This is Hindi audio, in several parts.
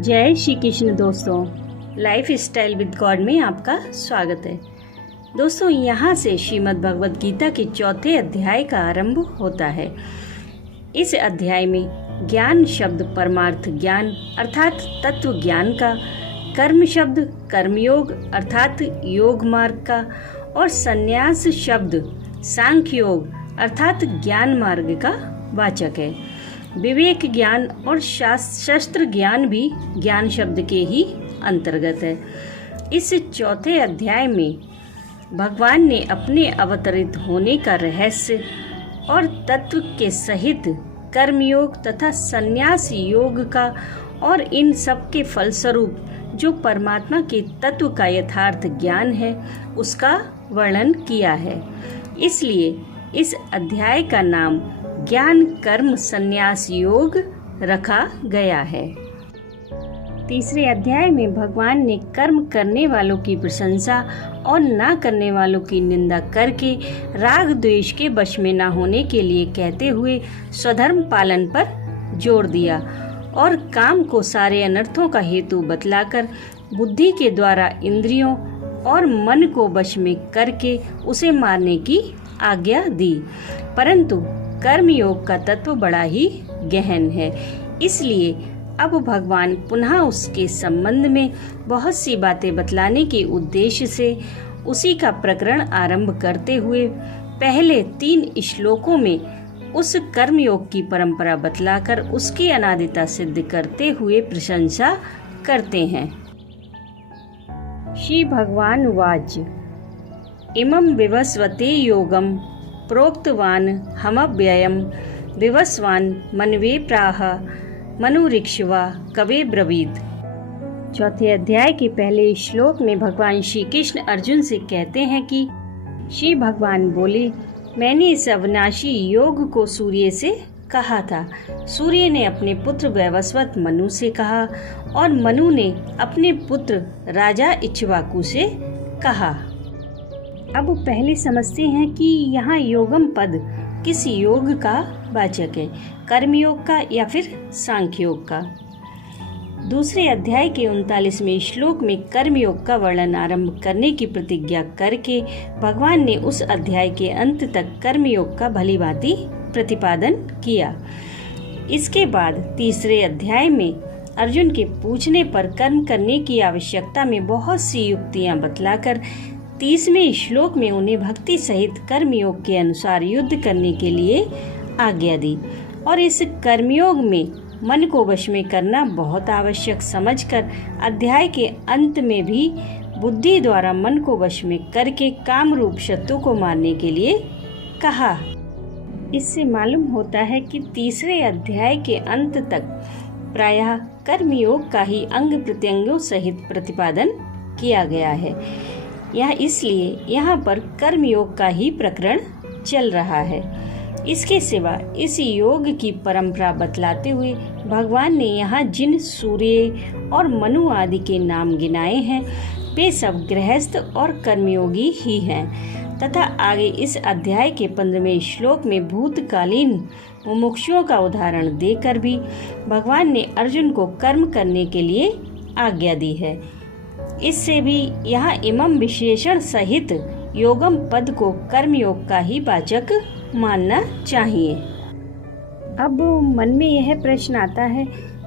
जय श्री कृष्ण दोस्तों, लाइफ स्टाइल विद गॉड में आपका स्वागत है। दोस्तों, यहाँ से श्रीमद् भगवद गीता के चौथे अध्याय का आरंभ होता है। इस अध्याय में ज्ञान शब्द परमार्थ ज्ञान अर्थात तत्व ज्ञान का, कर्म शब्द कर्मयोग अर्थात योग मार्ग का और संन्यास शब्द सांख्य योग अर्थात ज्ञान मार्ग का वाचक है। विवेक ज्ञान और शस्त्र ज्ञान भी ज्ञान शब्द के ही अंतर्गत है। इस चौथे अध्याय में भगवान ने अपने अवतरित होने का रहस्य और तत्व के सहित कर्मयोग तथा संन्यास योग का और इन सब के फलस्वरूप जो परमात्मा के तत्व का यथार्थ ज्ञान है उसका वर्णन किया है। इसलिए इस अध्याय का नाम ज्ञान कर्म संन्यास योग रखा गया है। तीसरे अध्याय में भगवान ने कर्म करने वालों की प्रशंसा और ना करने वालों की निंदा करके राग द्वेष के वश में न होने के लिए कहते हुए स्वधर्म पालन पर जोर दिया और काम को सारे अनर्थों का हेतु बतलाकर बुद्धि के द्वारा इंद्रियों और मन को वश में करके उसे मारने की आज्ञा दी। परंतु कर्मयोग का तत्व बड़ा ही गहन है, इसलिए अब भगवान पुनः उसके संबंध में बहुत सी बातें बतलाने के उद्देश्य से उसी का प्रकरण आरंभ करते हुए पहले 3 श्लोकों में उस कर्मयोग की परंपरा बतलाकर उसकी अनादिता सिद्ध करते हुए प्रशंसा करते हैं। श्री भगवान उवाच इमं विवस्वते योगम प्रोक्तवान हमव्ययम विवस्वान मनवे प्राह मनुरिक्ष्वा कवे ब्रवीत। चौथे अध्याय के पहले श्लोक में भगवान श्री कृष्ण अर्जुन से कहते हैं कि श्री भगवान बोले, मैंने इस अविनाशी योग को सूर्य से कहा था। सूर्य ने अपने पुत्र वैवस्वत मनु से कहा और मनु ने अपने पुत्र राजा इक्ष्वाकु से कहा। अब पहले समझते हैं कि यहाँ योगम पद किस योग का वाचक है, कर्मयोग का या फिर सांख्य योग का। दूसरे अध्याय के 39वें श्लोक में कर्मयोग का वर्णन आरंभ करने की प्रतिज्ञा करके भगवान ने उस अध्याय के अंत तक कर्मयोग का भलीभांति प्रतिपादन किया। इसके बाद तीसरे अध्याय में अर्जुन के पूछने पर कर्म करने की आवश्यकता में बहुत सी युक्तियां बतलाकर 30वें श्लोक में उन्हें भक्ति सहित कर्मयोग के अनुसार युद्ध करने के लिए आज्ञा दी और इस कर्मयोग में मन को वश में करना बहुत आवश्यक समझकर अध्याय के अंत में भी बुद्धि द्वारा मन को वश में करके काम रूप शत्रु को मारने के लिए कहा। इससे मालूम होता है कि तीसरे अध्याय के अंत तक प्रायः कर्मयोग का ही अंग प्रत्यंगों सहित प्रतिपादन किया गया है। यह इसलिए यहाँ पर कर्मयोग का ही प्रकरण चल रहा है। इसके सिवा इस योग की परंपरा बतलाते हुए भगवान ने यहाँ जिन सूर्य और मनु आदि के नाम गिनाए हैं वे सब गृहस्थ और कर्मयोगी ही हैं तथा आगे इस अध्याय के 15वें श्लोक में भूतकालीन मुमुक्षुओं का उदाहरण देकर भी भगवान ने अर्जुन को कर्म करने के लिए आज्ञा दी है। इससे भी यहाँ इमम विशेषण सहित योगम पद को कर्मयोग का ही वाचक मानना चाहिए। अब मन में यह प्रश्न आता है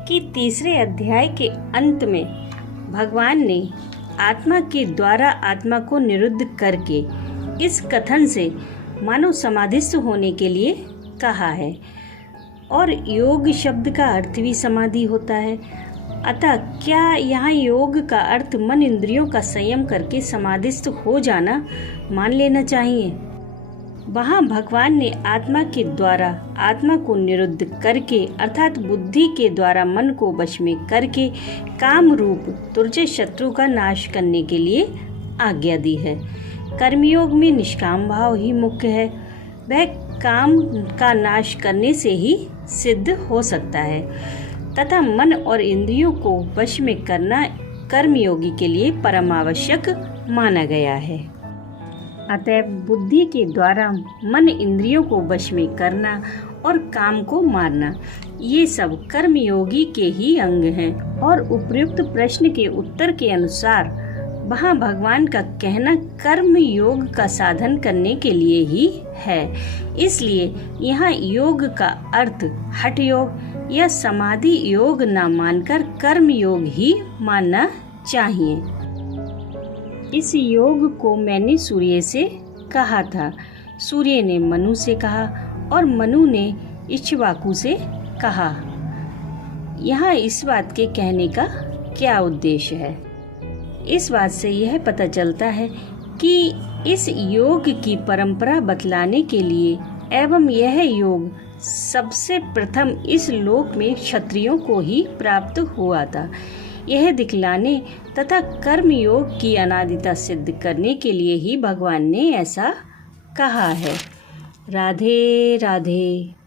कि तीसरे अध्याय के अंत में भगवान ने आत्मा के द्वारा आत्मा को निरुद्ध करके इस कथन से मानव समाधिस्थ होने के लिए कहा है और योग शब्द का अर्थ भी समाधि होता है। अतः क्या यहाँ योग का अर्थ मन इंद्रियों का संयम करके समाधिस्थ हो जाना मान लेना चाहिए। वहाँ भगवान ने आत्मा के द्वारा आत्मा को निरुद्ध करके अर्थात बुद्धि के द्वारा मन को वश में करके काम रूप तुर्य शत्रु का नाश करने के लिए आज्ञा दी है। कर्मयोग में निष्काम भाव ही मुख्य है, वह काम का नाश करने से ही सिद्ध हो सकता है तथा मन और इंद्रियों को वश में करना कर्मयोगी के लिए परम आवश्यक माना गया है। अतः बुद्धि के द्वारा मन इंद्रियों को वश में करना और काम को मारना ये सब कर्मयोगी के ही अंग हैं और उपयुक्त प्रश्न के उत्तर के अनुसार वहाँ भगवान का कहना कर्म योग का साधन करने के लिए ही है। इसलिए यहाँ योग का अर्थ हठ योग या समाधि योग न मानकर कर्म योग ही मानना चाहिए। इस योग को मैंने सूर्य से कहा था, सूर्य ने मनु से कहा और मनु ने इक्ष्वाकु से कहा। यहाँ इस बात के कहने का क्या उद्देश्य है? इस बात से यह पता चलता है कि इस योग की परंपरा बतलाने के लिए एवं यह योग सबसे प्रथम इस लोक में क्षत्रियों को ही प्राप्त हुआ था। यह दिखलाने तथा कर्म योग की अनादिता सिद्ध करने के लिए ही भगवान ने ऐसा कहा है। राधे राधे।